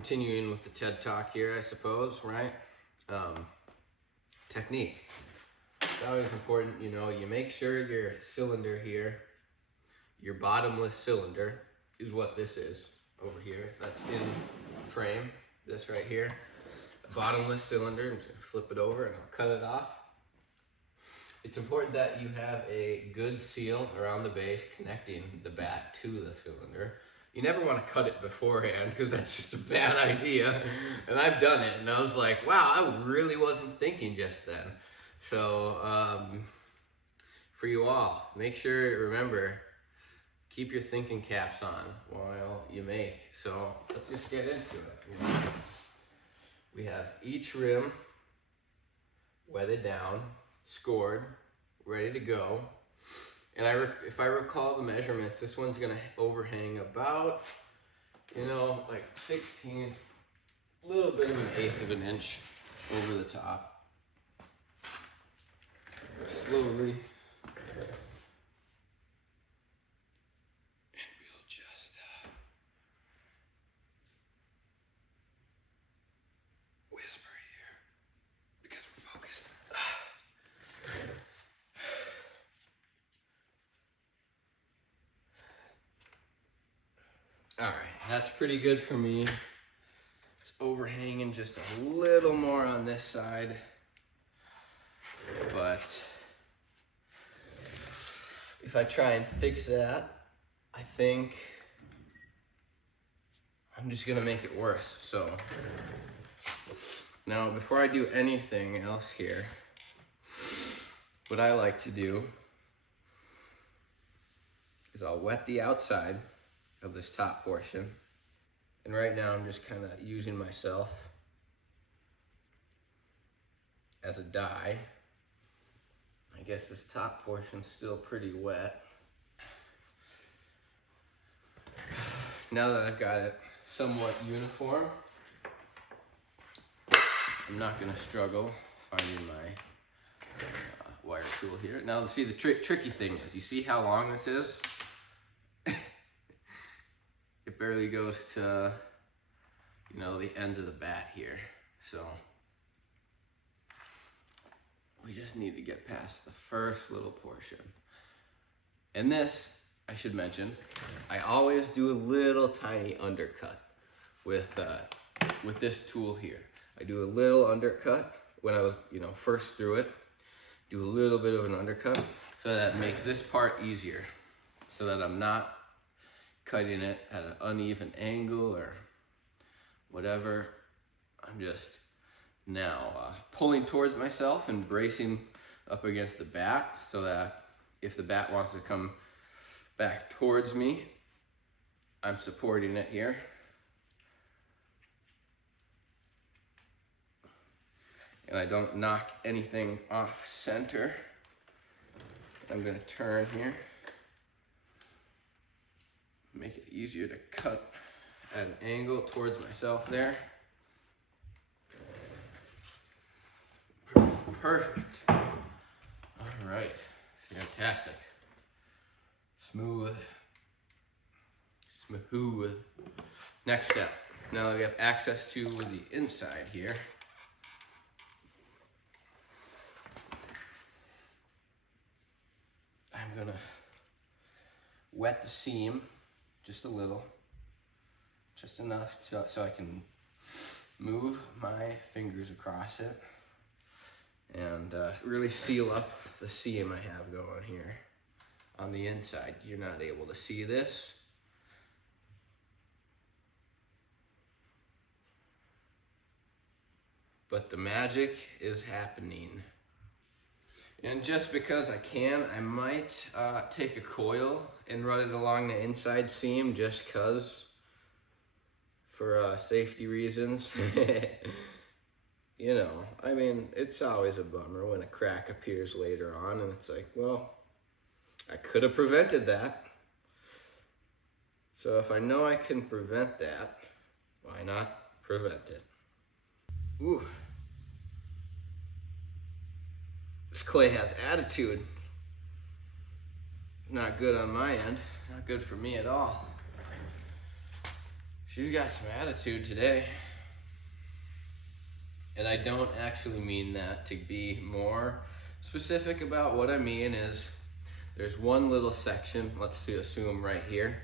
continuing with the TED Talk here, I suppose, right? Technique. It's always important, you know, you make sure your cylinder here, your bottomless cylinder, is what this is over here. If that's in frame, this right here, a bottomless cylinder. I'm just gonna flip it over and I'll cut it off. It's important that you have a good seal around the base connecting the bat to the cylinder. You never want to cut it beforehand because that's just a bad idea. And I've done it and I was like, wow, I really wasn't thinking just then. So for you all, make sure, remember, keep your thinking caps on while you make. So let's just get into it. You know? We have each rim wetted down, scored, ready to go. And if I recall the measurements, this one's gonna overhang about, you know, like 16th, a little bit of an 1/8 of an inch over the top. Slowly. And we'll just whisper here because we're focused. All right, that's pretty good for me. It's overhanging just a little more on this side, but if I try and fix that, I think I'm just gonna make it worse. So now, before I do anything else here, what I like to do is I'll wet the outside of this top portion. And right now I'm just kind of using myself as a dye. I guess this top portion's still pretty wet. Now that I've got it somewhat uniform, I'm not gonna struggle finding my wire tool here. Now see, the tricky thing is, you see how long this is? It barely goes to, you know, the ends of the bat here. So we just need to get past the first little portion. And this, I should mention, I always do a little tiny undercut with this tool here. I do a little undercut when I was, you know, first through it. Do a little bit of an undercut so that makes this part easier, so that I'm not cutting it at an uneven angle or whatever. I'm just now pulling towards myself and bracing up against the bat so that if the bat wants to come back towards me, I'm supporting it here. And I don't knock anything off center. I'm gonna turn here. Make it easier to cut at an angle towards myself there. Perfect. All right, fantastic. Smooth. Next step. Now that we have access to the inside here, I'm gonna wet the seam just a little, just enough so I can move my fingers across it and really seal up the seam I have going here on the inside. You're not able to see this, but the magic is happening. And just because I can, I might take a coil and run it along the inside seam just cause, for safety reasons. You know, I mean, it's always a bummer when a crack appears later on and it's like, well, I could have prevented that. So if I know I can prevent that, why not prevent it? Ooh. This clay has attitude. Not good on my end. Not good for me at all. She's got some attitude today. And I don't actually mean that to be more specific about. What I mean is there's one little section, let's assume right here,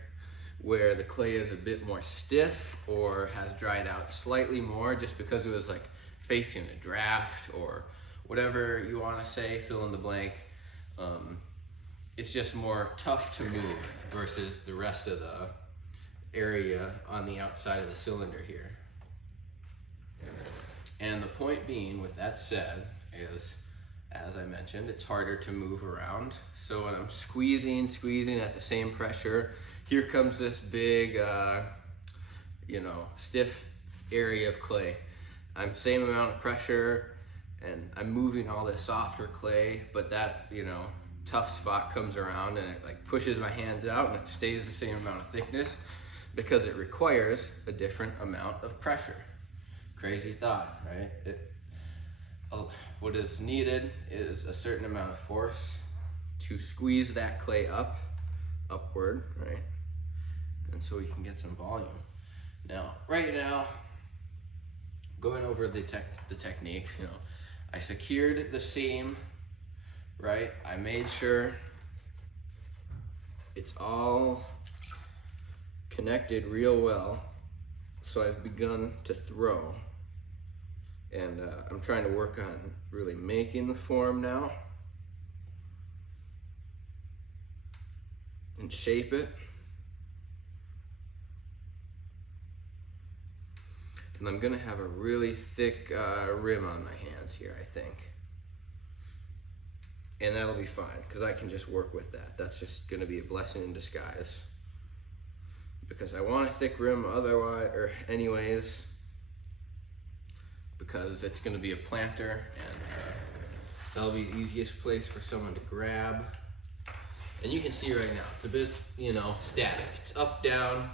where the clay is a bit more stiff or has dried out slightly more just because it was like facing a draft or whatever you want to say, fill in the blank. It's just more tough to move versus the rest of the area on the outside of the cylinder here. And the point being, with that said, is, as I mentioned, it's harder to move around. So when I'm squeezing at the same pressure, here comes this big, stiff area of clay. I'm same amount of pressure, and I'm moving all this softer clay, but that, tough spot comes around and it like pushes my hands out and it stays the same amount of thickness because it requires a different amount of pressure. Crazy thought, right? What is needed is a certain amount of force to squeeze that clay upward, right? And so we can get some volume. Now, right now, going over the techniques, I secured the seam, right? I made sure it's all connected real well. So I've begun to throw. And I'm trying to work on really making the form now and shape it. And I'm gonna have a really thick rim on my hands here, I think. And that'll be fine, because I can just work with that. That's just gonna be a blessing in disguise. Because I want a thick rim anyways, because it's gonna be a planter and that'll be the easiest place for someone to grab. And you can see right now, it's a bit, static. It's up, down.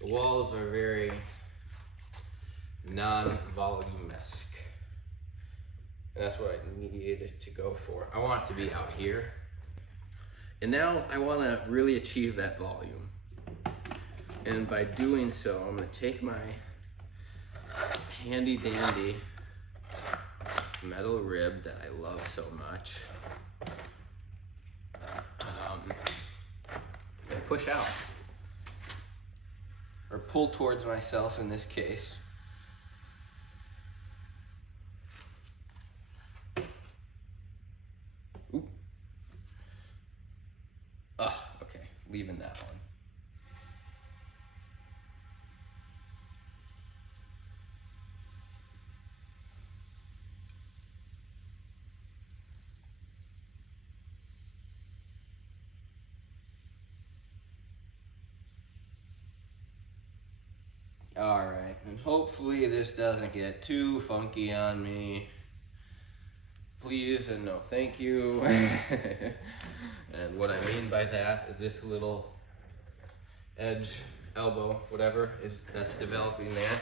The walls are very non-volume-esque. And that's what I needed to go for. I want it to be out here. And now I wanna really achieve that volume. And by doing so, I'm gonna take my handy dandy metal rib that I love so much and push out, or pull towards myself in this case. Oop. Okay, leaving that one. All right, and hopefully this doesn't get too funky on me. Please and no thank you. And what I mean by that is this little edge, elbow, whatever, that's developing there.